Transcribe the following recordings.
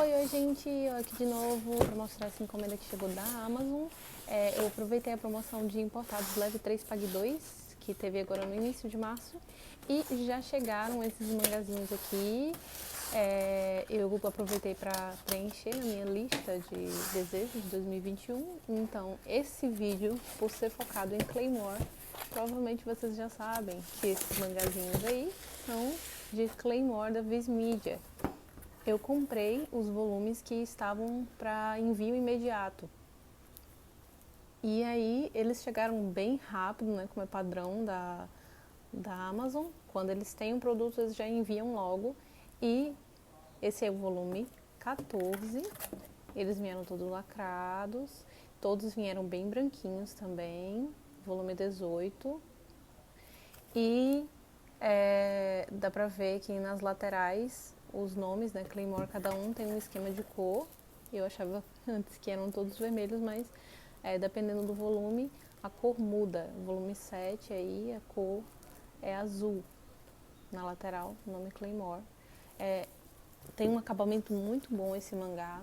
Oi, gente, eu aqui de novo para mostrar essa encomenda que chegou da Amazon. Eu aproveitei a promoção de importados Leve 3 Pague 2, que teve agora no início de março, e já chegaram esses mangazinhos aqui. Eu aproveitei para preencher na minha lista de desejos de 2021. Então, esse vídeo, por ser focado em Claymore, provavelmente vocês já sabem que esses mangazinhos aí são de Claymore da Viz Media. Eu comprei os volumes que estavam para envio imediato. E aí eles chegaram bem rápido, né, como é padrão da Amazon. Quando eles têm um produto, eles já enviam logo. E esse é o volume 14. Eles vieram todos lacrados. Todos vieram bem branquinhos também. Volume 18. E dá pra ver aqui nas laterais os nomes, né, Claymore, cada um tem um esquema de cor. Eu achava antes que eram todos vermelhos, mas dependendo do volume, a cor muda. Volume 7 aí, a cor é azul na lateral, o nome Claymore. Tem um acabamento muito bom esse mangá,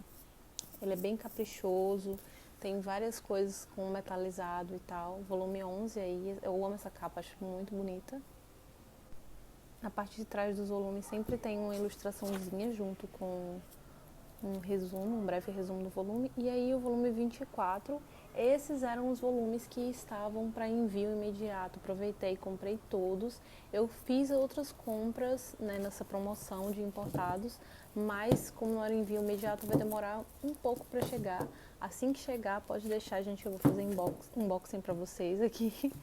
ele é bem caprichoso, tem várias coisas com metalizado e tal. Volume 11 aí, eu amo essa capa, acho muito bonita. Na parte de trás dos volumes sempre tem uma ilustraçãozinha junto com um resumo, um breve resumo do volume. E aí o volume 24, esses eram os volumes que estavam para envio imediato. Aproveitei, comprei todos. Eu fiz outras compras, né, nessa promoção de importados, mas como não era envio imediato, vai demorar um pouco para chegar. Assim que chegar, pode deixar, gente, eu vou fazer unboxing para vocês aqui,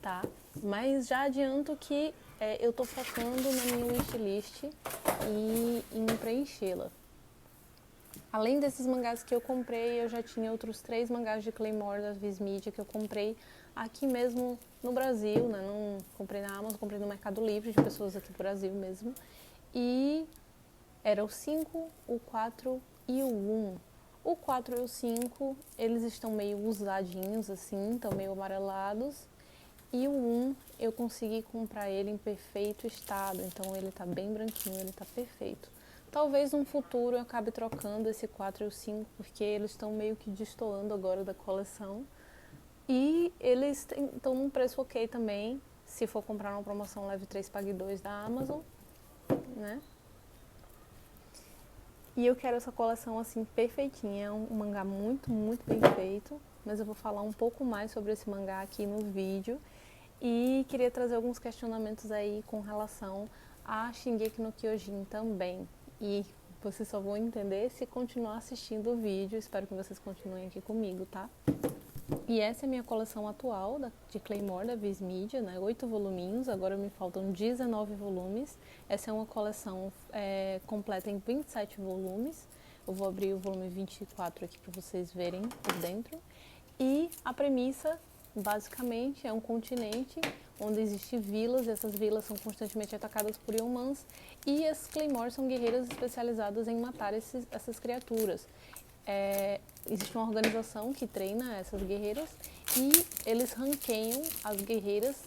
tá? Mas já adianto que eu tô focando na minha wishlist e em preenchê-la. Além desses mangás que eu comprei, eu já tinha outros 3 mangás de Claymore da Viz Media que eu comprei aqui mesmo no Brasil, né? Não comprei na Amazon, comprei no Mercado Livre de pessoas aqui do Brasil mesmo. E era o 5, o 4 e o 1. O 4 e o 5, eles estão meio usadinhos assim, estão meio amarelados. E o 1, eu consegui comprar ele em perfeito estado, então ele tá bem branquinho, ele tá perfeito. Talvez no futuro eu acabe trocando esse 4 e o 5, porque eles estão meio que destoando agora da coleção. E eles estão num preço ok também, se for comprar uma promoção Leve 3 Pague 2 da Amazon, né? E eu quero essa coleção assim perfeitinha, é um mangá muito, muito bem feito, mas eu vou falar um pouco mais sobre esse mangá aqui no vídeo. E queria trazer alguns questionamentos aí com relação a Shingeki no Kyojin também. E vocês só vão entender se continuar assistindo o vídeo. Espero que vocês continuem aqui comigo, tá? E essa é a minha coleção atual de Claymore, da Viz Media, né? 8 voluminhos, agora me faltam 19 volumes. Essa é uma coleção completa em 27 volumes. Eu vou abrir o volume 24 aqui para vocês verem por dentro. E a premissa, basicamente, é um continente onde existem vilas, e essas vilas são constantemente atacadas por Yomans, e as Claymore são guerreiras especializadas em matar essas criaturas. Existe uma organização que treina essas guerreiras e eles ranqueiam as guerreiras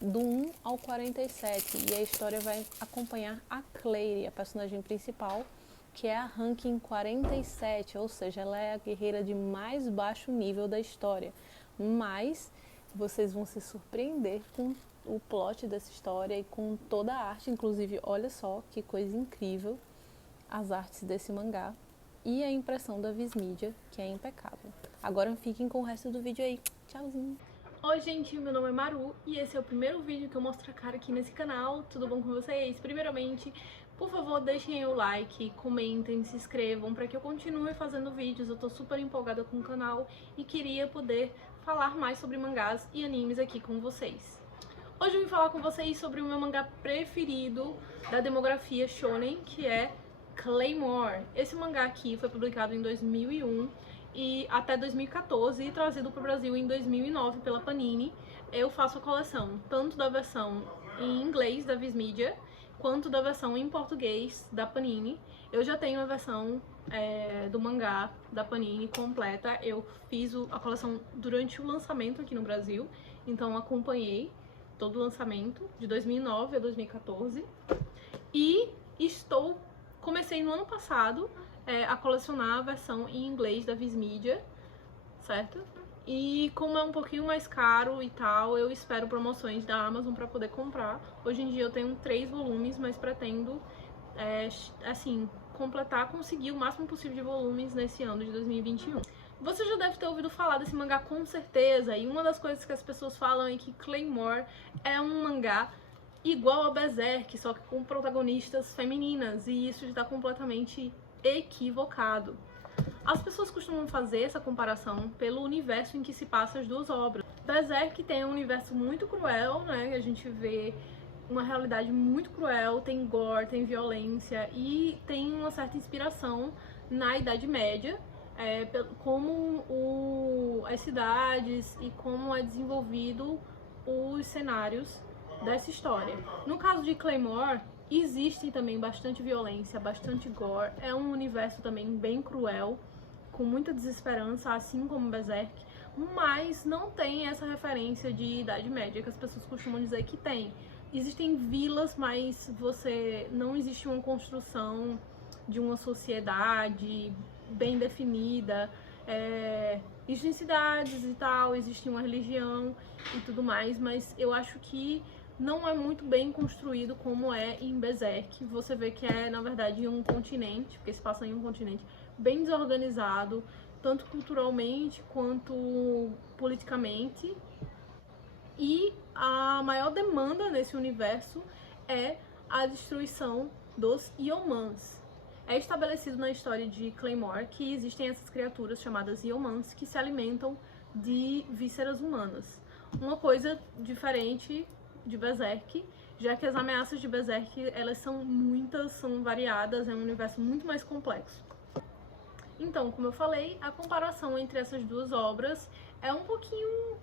do 1 ao 47, e a história vai acompanhar a Clary, a personagem principal, que é a ranking 47, ou seja, ela é a guerreira de mais baixo nível da história. Mas vocês vão se surpreender com o plot dessa história e com toda a arte, inclusive, olha só que coisa incrível, as artes desse mangá e a impressão da Viz Media, que é impecável. Agora fiquem com o resto do vídeo aí. Tchauzinho! Oi gente, meu nome é Maru e esse é o primeiro vídeo que eu mostro a cara aqui nesse canal. Tudo bom com vocês? Primeiramente, por favor, deixem aí o like, comentem, se inscrevam para que eu continue fazendo vídeos. Eu tô super empolgada com o canal e queria poder falar mais sobre mangás e animes aqui com vocês. Hoje eu vim falar com vocês sobre o meu mangá preferido da demografia shonen, que é Claymore. Esse mangá aqui foi publicado em 2001 e até 2014 e trazido para o Brasil em 2009 pela Panini. Eu faço a coleção tanto da versão em inglês da Viz Media quanto da versão em português da Panini. Eu já tenho a versão do mangá da Panini completa. Eu fiz a coleção durante o lançamento aqui no Brasil, então acompanhei todo o lançamento de 2009 a 2014 e estou comecei no ano passado a colecionar a versão em inglês da Viz Media, certo? E como é um pouquinho mais caro e tal, eu espero promoções da Amazon para poder comprar. Hoje em dia eu tenho 3 volumes, mas pretendo, assim, conseguir o máximo possível de volumes nesse ano de 2021. Você já deve ter ouvido falar desse mangá com certeza, e uma das coisas que as pessoas falam é que Claymore é um mangá igual a Berserk, só que com protagonistas femininas, e isso está completamente equivocado. As pessoas costumam fazer essa comparação pelo universo em que se passam as duas obras. Berserk tem um universo muito cruel, né? A gente vê uma realidade muito cruel, tem gore, tem violência e tem uma certa inspiração na Idade Média, como as cidades e como é desenvolvido os cenários dessa história. No caso de Claymore, existe também bastante violência, bastante gore, é um universo também bem cruel, com muita desesperança, assim como Berserk, mas não tem essa referência de Idade Média que as pessoas costumam dizer que tem. Existem vilas, mas não existe uma construção de uma sociedade bem definida. Existem cidades e tal, existe uma religião e tudo mais, mas eu acho que não é muito bem construído como é em Berserk. Você vê que é, na verdade, um continente, porque se passa em um continente bem desorganizado, tanto culturalmente quanto politicamente. E a maior demanda nesse universo é a destruição dos Yeomans. É estabelecido na história de Claymore que existem essas criaturas chamadas Yeomans que se alimentam de vísceras humanas. Uma coisa diferente de Berserk, já que as ameaças de Berserk, elas são muitas, são variadas, é um universo muito mais complexo. Então, como eu falei, a comparação entre essas duas obras é um pouquinho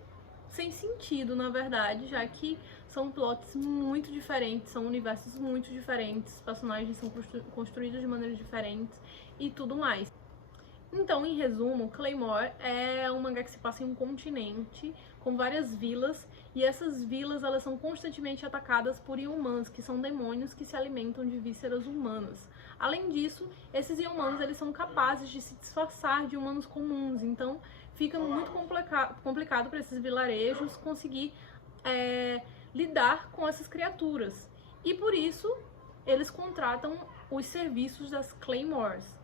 sem sentido, na verdade, já que são plots muito diferentes, são universos muito diferentes, os personagens são construídos de maneiras diferentes e tudo mais. Então, em resumo, Claymore é um mangá que se passa em um continente com várias vilas, e essas vilas elas são constantemente atacadas por Yeomans, que são demônios que se alimentam de vísceras humanas. Além disso, esses Yeomans eles são capazes de se disfarçar de humanos comuns, então fica muito complicado para esses vilarejos conseguir lidar com essas criaturas. E por isso, eles contratam os serviços das Claymores.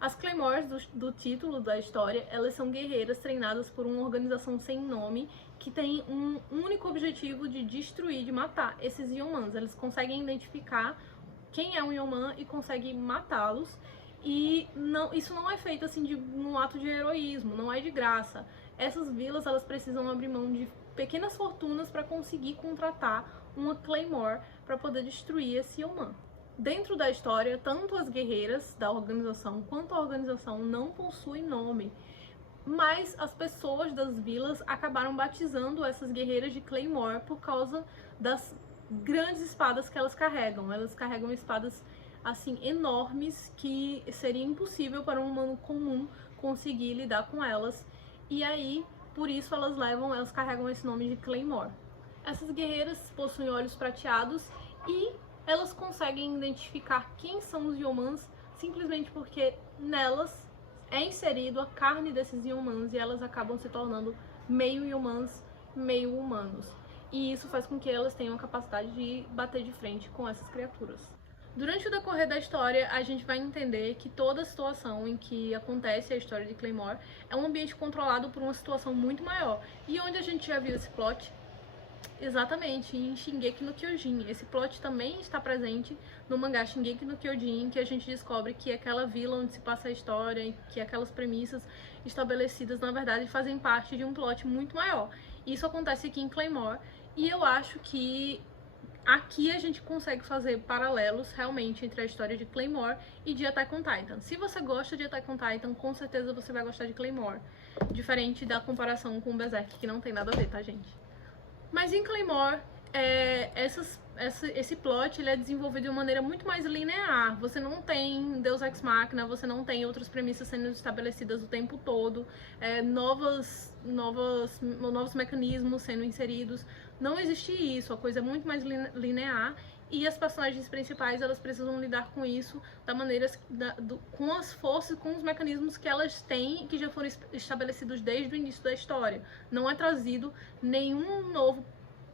As Claymores do título da história, elas são guerreiras treinadas por uma organização sem nome que tem um único objetivo de destruir, de matar esses Yeomans. Eles conseguem identificar quem é um Yeoman e conseguem matá-los. E isso não é feito assim num ato de heroísmo, não é de graça. Essas vilas elas precisam abrir mão de pequenas fortunas para conseguir contratar uma Claymore para poder destruir esse Yeoman. Dentro da história, tanto as guerreiras da organização quanto a organização não possuem nome, mas as pessoas das vilas acabaram batizando essas guerreiras de Claymore por causa das grandes espadas que elas carregam. Elas carregam espadas assim enormes que seria impossível para um humano comum conseguir lidar com elas, e aí por isso elas carregam esse nome de Claymore. Essas guerreiras possuem olhos prateados e elas conseguem identificar quem são os Yeomans simplesmente porque nelas é inserido a carne desses Yeomans e elas acabam se tornando meio Yeomans, meio humanos. E isso faz com que elas tenham a capacidade de bater de frente com essas criaturas. Durante o decorrer da história, a gente vai entender que toda a situação em que acontece a história de Claymore é um ambiente controlado por uma situação muito maior. E onde a gente já viu esse plot? Exatamente, em Shingeki no Kyojin. Esse plot também está presente no mangá Shingeki no Kyojin, que a gente descobre que aquela vila onde se passa a história, que aquelas premissas estabelecidas, na verdade, fazem parte de um plot muito maior. Isso acontece aqui em Claymore, e eu acho que aqui a gente consegue fazer paralelos realmente entre a história de Claymore e de Attack on Titan. Se você gosta de Attack on Titan, com certeza você vai gostar de Claymore. Diferente da comparação com Berserk, que não tem nada a ver, tá, gente? Mas em Claymore, esse plot ele é desenvolvido de uma maneira muito mais linear. Você não tem Deus Ex Machina, você não tem outras premissas sendo estabelecidas o tempo todo, novos mecanismos sendo inseridos. Não existe isso, a coisa é muito mais linear E as personagens principais, elas precisam lidar com isso da maneira, com as forças, com os mecanismos que elas têm, que já foram estabelecidos desde o início da história. Não é trazido nenhum novo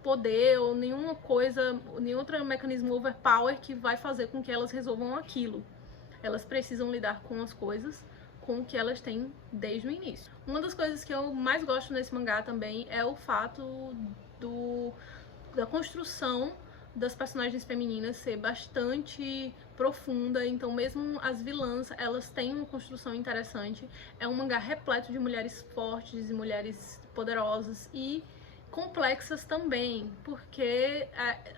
poder ou nenhuma coisa, nenhum outro mecanismo overpower que vai fazer com que elas resolvam aquilo. Elas precisam lidar com as coisas com o que elas têm desde o início. Uma das coisas que eu mais gosto nesse mangá também é o fato da construção das personagens femininas ser bastante profunda, então mesmo as vilãs, elas têm uma construção interessante. É um mangá repleto de mulheres fortes e mulheres poderosas e complexas também, porque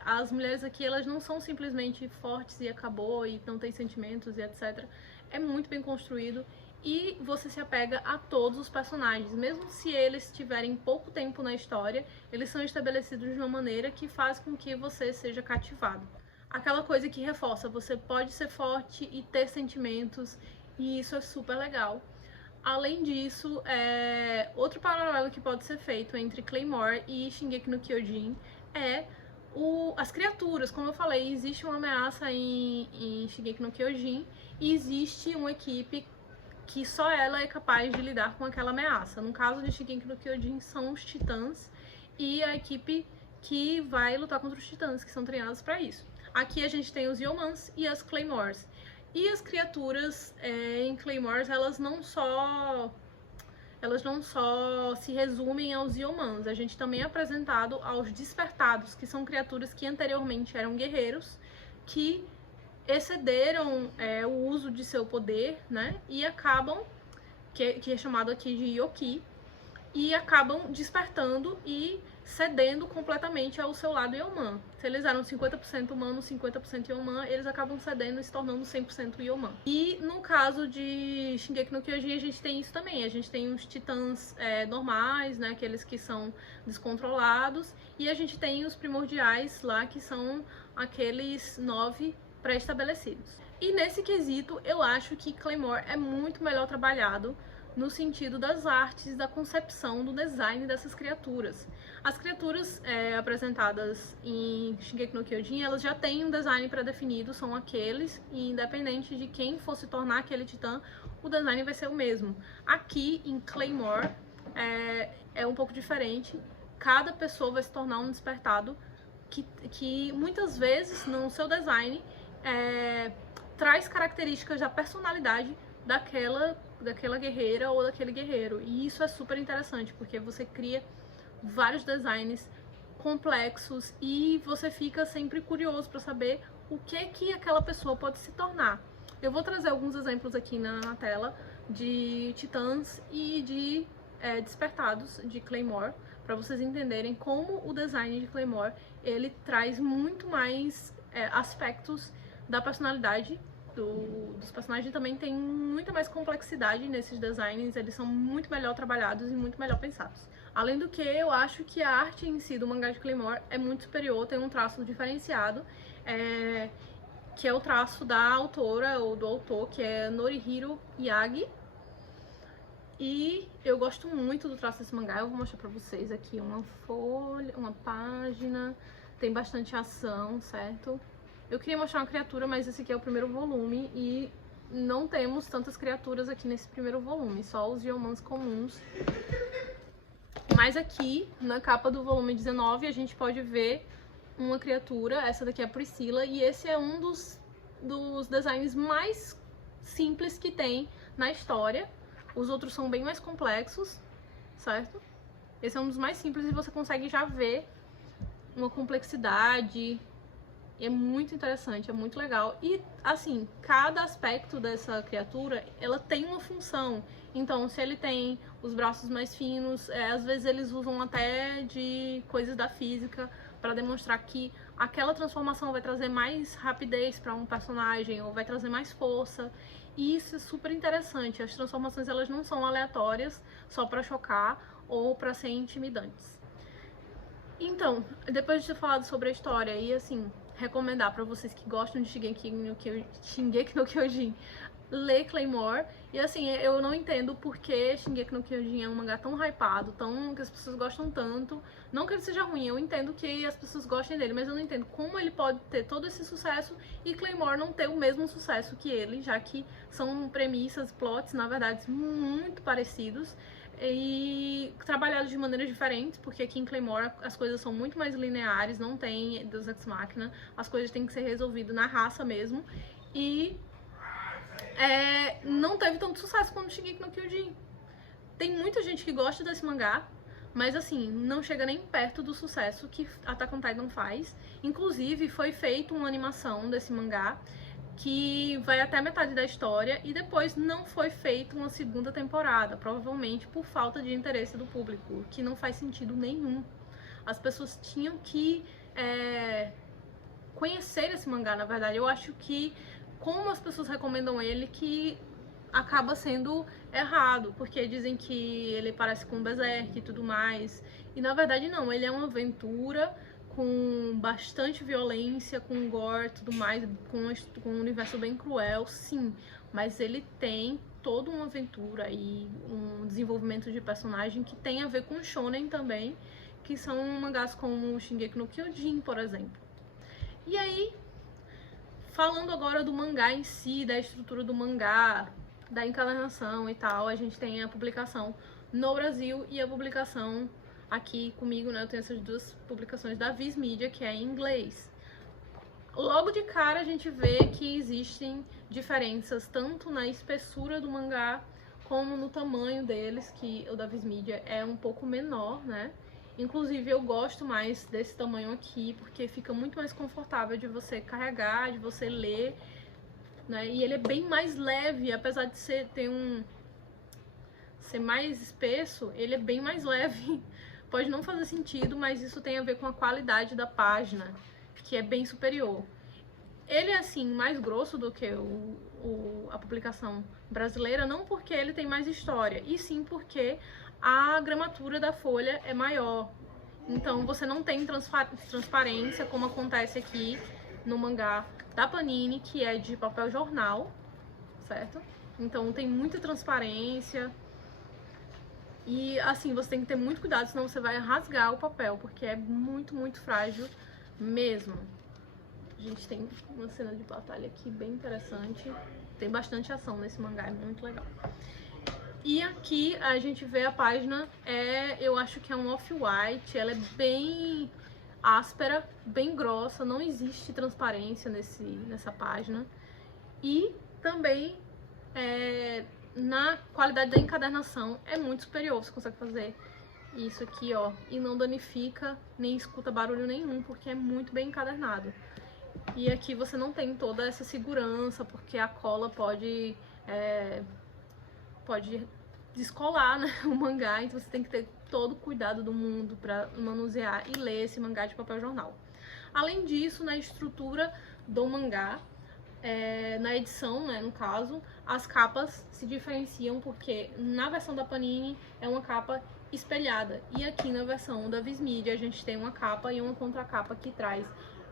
as mulheres aqui, elas não são simplesmente fortes e acabou e não tem sentimentos e etc. É muito bem construído e você se apega a todos os personagens, mesmo se eles tiverem pouco tempo na história, eles são estabelecidos de uma maneira que faz com que você seja cativado. Aquela coisa que reforça, você pode ser forte e ter sentimentos, e isso é super legal. Além disso, outro paralelo que pode ser feito entre Claymore e Shingeki no Kyojin é as criaturas. Como eu falei, existe uma ameaça em Shingeki no Kyojin e existe uma equipe que só ela é capaz de lidar com aquela ameaça. No caso de Shingeki no Kyojin, são os titãs e a equipe que vai lutar contra os titãs, que são treinados para isso. Aqui a gente tem os Yeomans e as Claymores. E as criaturas em Claymores, elas não só se resumem aos Yeomans. A gente também é apresentado aos Despertados, que são criaturas que anteriormente eram guerreiros, que excederam o uso de seu poder, né? E acabam, que é chamado aqui de Yoki, e acabam despertando e cedendo completamente ao seu lado Yeoman. Se eles eram 50% humano, 50% Yeoman, eles acabam cedendo e se tornando 100% Yeoman. E no caso de Shingeki no Kyojin, a gente tem isso também. A gente tem os titãs normais, né, aqueles que são descontrolados, e a gente tem os primordiais lá, que são aqueles 9 pré-estabelecidos. E nesse quesito, eu acho que Claymore é muito melhor trabalhado no sentido das artes, da concepção, do design dessas criaturas. As criaturas apresentadas em Shingeki no Kyojin, elas já têm um design pré-definido, são aqueles, e independente de quem for se tornar aquele titã, o design vai ser o mesmo. Aqui, em Claymore, é um pouco diferente. Cada pessoa vai se tornar um despertado que muitas vezes, no seu design, traz características da personalidade daquela guerreira ou daquele guerreiro. E isso é super interessante, porque você cria vários designs complexos e você fica sempre curioso para saber o que aquela pessoa pode se tornar. Eu vou trazer alguns exemplos aqui na tela de titãs e de despertados de Claymore, para vocês entenderem como o design de Claymore, ele traz muito mais aspectos da personalidade dos personagens. Também tem muita mais complexidade nesses designs, eles são muito melhor trabalhados e muito melhor pensados. Além do que, eu acho que a arte em si do mangá de Claymore é muito superior, tem um traço diferenciado, que é o traço da autora ou do autor, que é Norihiro Yagi. E eu gosto muito do traço desse mangá. Eu vou mostrar pra vocês aqui uma folha, uma página, tem bastante ação, certo? Eu queria mostrar uma criatura, mas esse aqui é o primeiro volume e não temos tantas criaturas aqui nesse primeiro volume, só os Yeomans comuns. Mas aqui, na capa do volume 19, a gente pode ver uma criatura, essa daqui é a Priscila, e esse é um dos designs mais simples que tem na história. Os outros são bem mais complexos, certo? Esse é um dos mais simples e você consegue já ver uma complexidade. É muito interessante, é muito legal. E, assim, cada aspecto dessa criatura, ela tem uma função. Então, se ele tem os braços mais finos, às vezes eles usam até de coisas da física para demonstrar que aquela transformação vai trazer mais rapidez para um personagem ou vai trazer mais força. E isso é super interessante. As transformações, elas não são aleatórias só para chocar ou para ser intimidantes. Então, depois de ter falado sobre a história e, assim, recomendar para vocês que gostam de Shingeki no Kyojin ler Claymore. E assim, eu não entendo por que Shingeki no Kyojin é um mangá tão hypado, que as pessoas gostam tanto. Não que ele seja ruim, eu entendo que as pessoas gostem dele, mas eu não entendo como ele pode ter todo esse sucesso e Claymore não ter o mesmo sucesso que ele, já que são premissas, plots, na verdade, muito parecidos e trabalhados de maneiras diferentes, porque aqui em Claymore as coisas são muito mais lineares, não tem Deus Ex Machina, as coisas têm que ser resolvidas na raça mesmo, e não teve tanto sucesso quanto Shingeki no Kyojin. Tem muita gente que gosta desse mangá, mas assim, não chega nem perto do sucesso que Attack on Titan faz. Inclusive, foi feita uma animação desse mangá que vai até metade da história e depois não foi feita uma segunda temporada, provavelmente por falta de interesse do público, que não faz sentido nenhum. As pessoas tinham que conhecer esse mangá, na verdade. Eu acho que, como as pessoas recomendam ele, que acaba sendo errado, porque dizem que ele parece com Berserk e tudo mais, e na verdade não, ele é uma aventura com bastante violência, com gore e tudo mais, com um universo bem cruel, sim, mas ele tem toda uma aventura e um desenvolvimento de personagem que tem a ver com shonen também, que são mangás como Shingeki no Kyojin, por exemplo. E aí, falando agora do mangá em si, da estrutura do mangá, da encadernação e tal, a gente tem a publicação no Brasil e a publicação aqui comigo, né? Eu tenho essas duas publicações da Viz Media, que é em inglês. Logo de cara a gente vê que existem diferenças tanto na espessura do mangá como no tamanho deles, que o da Viz Media é um pouco menor, né? Inclusive eu gosto mais desse tamanho aqui, porque fica muito mais confortável de você carregar, de você ler, né? E ele é bem mais leve, apesar de ser mais espesso, ele é bem mais leve. Pode não fazer sentido, mas isso tem a ver com a qualidade da página, que é bem superior. Ele é, assim, mais grosso do que a publicação brasileira, não porque ele tem mais história, e sim porque a gramatura da folha é maior. Então você não tem transparência, como acontece aqui no mangá da Panini, que é de papel jornal, certo? Então tem muita transparência. E assim, você tem que ter muito cuidado, senão você vai rasgar o papel, porque é muito, muito frágil mesmo. A gente tem uma cena de batalha aqui bem interessante. Tem bastante ação nesse mangá, é muito legal. E aqui a gente vê a página, eu acho que é um off-white, ela é bem áspera, bem grossa, não existe transparência nessa página. E também na qualidade da encadernação é muito superior, você consegue fazer isso aqui, ó, e não danifica, nem escuta barulho nenhum, porque é muito bem encadernado. E aqui você não tem toda essa segurança, porque a cola pode descolar, né, o mangá, então você tem que ter todo o cuidado do mundo para manusear e ler esse mangá de papel jornal. Além disso, na estrutura do mangá, na edição, né, no caso, as capas se diferenciam porque na versão da Panini é uma capa espelhada e aqui na versão da Viz Media a gente tem uma capa e uma contracapa que traz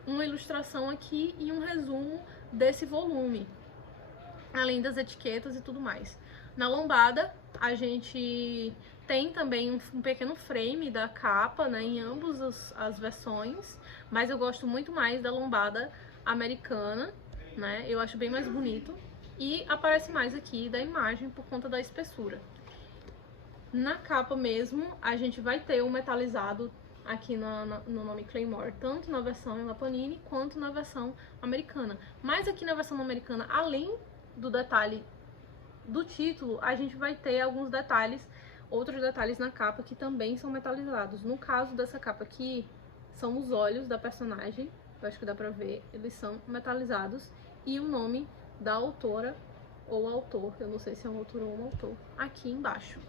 uma ilustração aqui e um resumo desse volume, além das etiquetas e tudo mais. Na lombada a gente tem também um pequeno frame da capa, né, em ambas as versões, mas eu gosto muito mais da lombada americana, né? Eu acho bem mais bonito e aparece mais aqui da imagem por conta da espessura. Na capa mesmo, a gente vai ter o metalizado aqui no nome Claymore, tanto na versão da Panini quanto na versão americana. Mas aqui na versão americana, além do detalhe do título, a gente vai ter alguns detalhes, outros detalhes na capa que também são metalizados. No caso dessa capa aqui, são os olhos da personagem, eu acho que dá pra ver, eles são metalizados, e o nome da autora ou autor, eu não sei se é um autor ou um autor, aqui embaixo.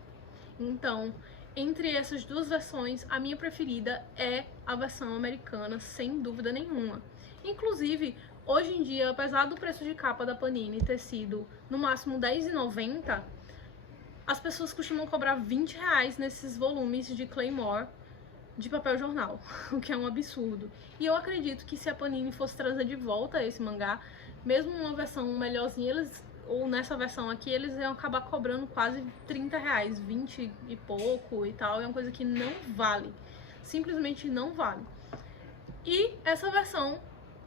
Então, entre essas duas versões, a minha preferida é a versão americana, sem dúvida nenhuma. Inclusive, hoje em dia, apesar do preço de capa da Panini ter sido no máximo R$10,90, as pessoas costumam cobrar R$20 nesses volumes de Claymore de papel jornal, o que é um absurdo. E eu acredito que se a Panini fosse trazer de volta esse mangá, mesmo uma versão melhorzinha, ou nessa versão aqui, eles iam acabar cobrando quase 30 reais, 20 e pouco e tal. É uma coisa que não vale, simplesmente não vale. E essa versão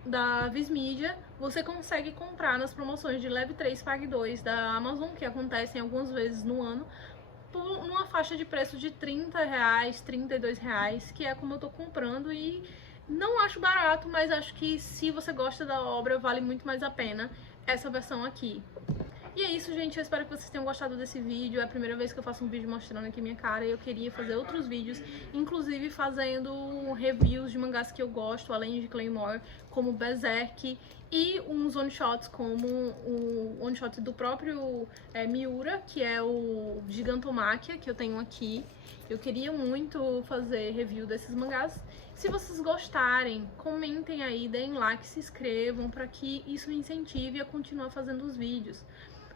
da Viz Media você consegue comprar nas promoções de Leve 3 Pague 2 da Amazon, que acontecem algumas vezes no ano, por numa faixa de preço de 30 reais, 32 reais, que é como eu tô comprando, e não acho barato, mas acho que se você gosta da obra, vale muito mais a pena essa versão aqui. E é isso, gente, eu espero que vocês tenham gostado desse vídeo. É a primeira vez que eu faço um vídeo mostrando aqui minha cara, e eu queria fazer outros vídeos, inclusive fazendo reviews de mangás que eu gosto, além de Claymore, como Berserk, e uns one-shots como o one-shot do próprio Miura, que é o Gigantomachia, que eu tenho aqui. Eu queria muito fazer review desses mangás. Se vocês gostarem, comentem aí, deem like, se inscrevam, para que isso me incentive a continuar fazendo os vídeos.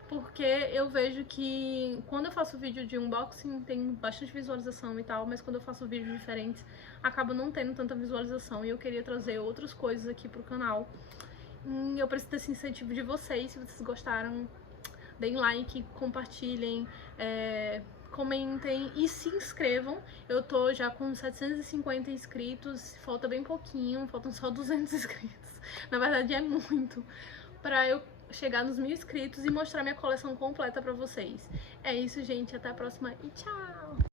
Porque eu vejo que quando eu faço vídeo de unboxing tem bastante visualização e tal, mas quando eu faço vídeos diferentes acaba não tendo tanta visualização, e eu queria trazer outras coisas aqui pro canal. Eu preciso desse incentivo de vocês. Se vocês gostaram, deem like, compartilhem, comentem e se inscrevam. Eu tô já com 750 inscritos, falta bem pouquinho, faltam só 200 inscritos. Na verdade é muito, pra eu chegar nos 1000 inscritos e mostrar minha coleção completa pra vocês. É isso, gente, até a próxima e tchau!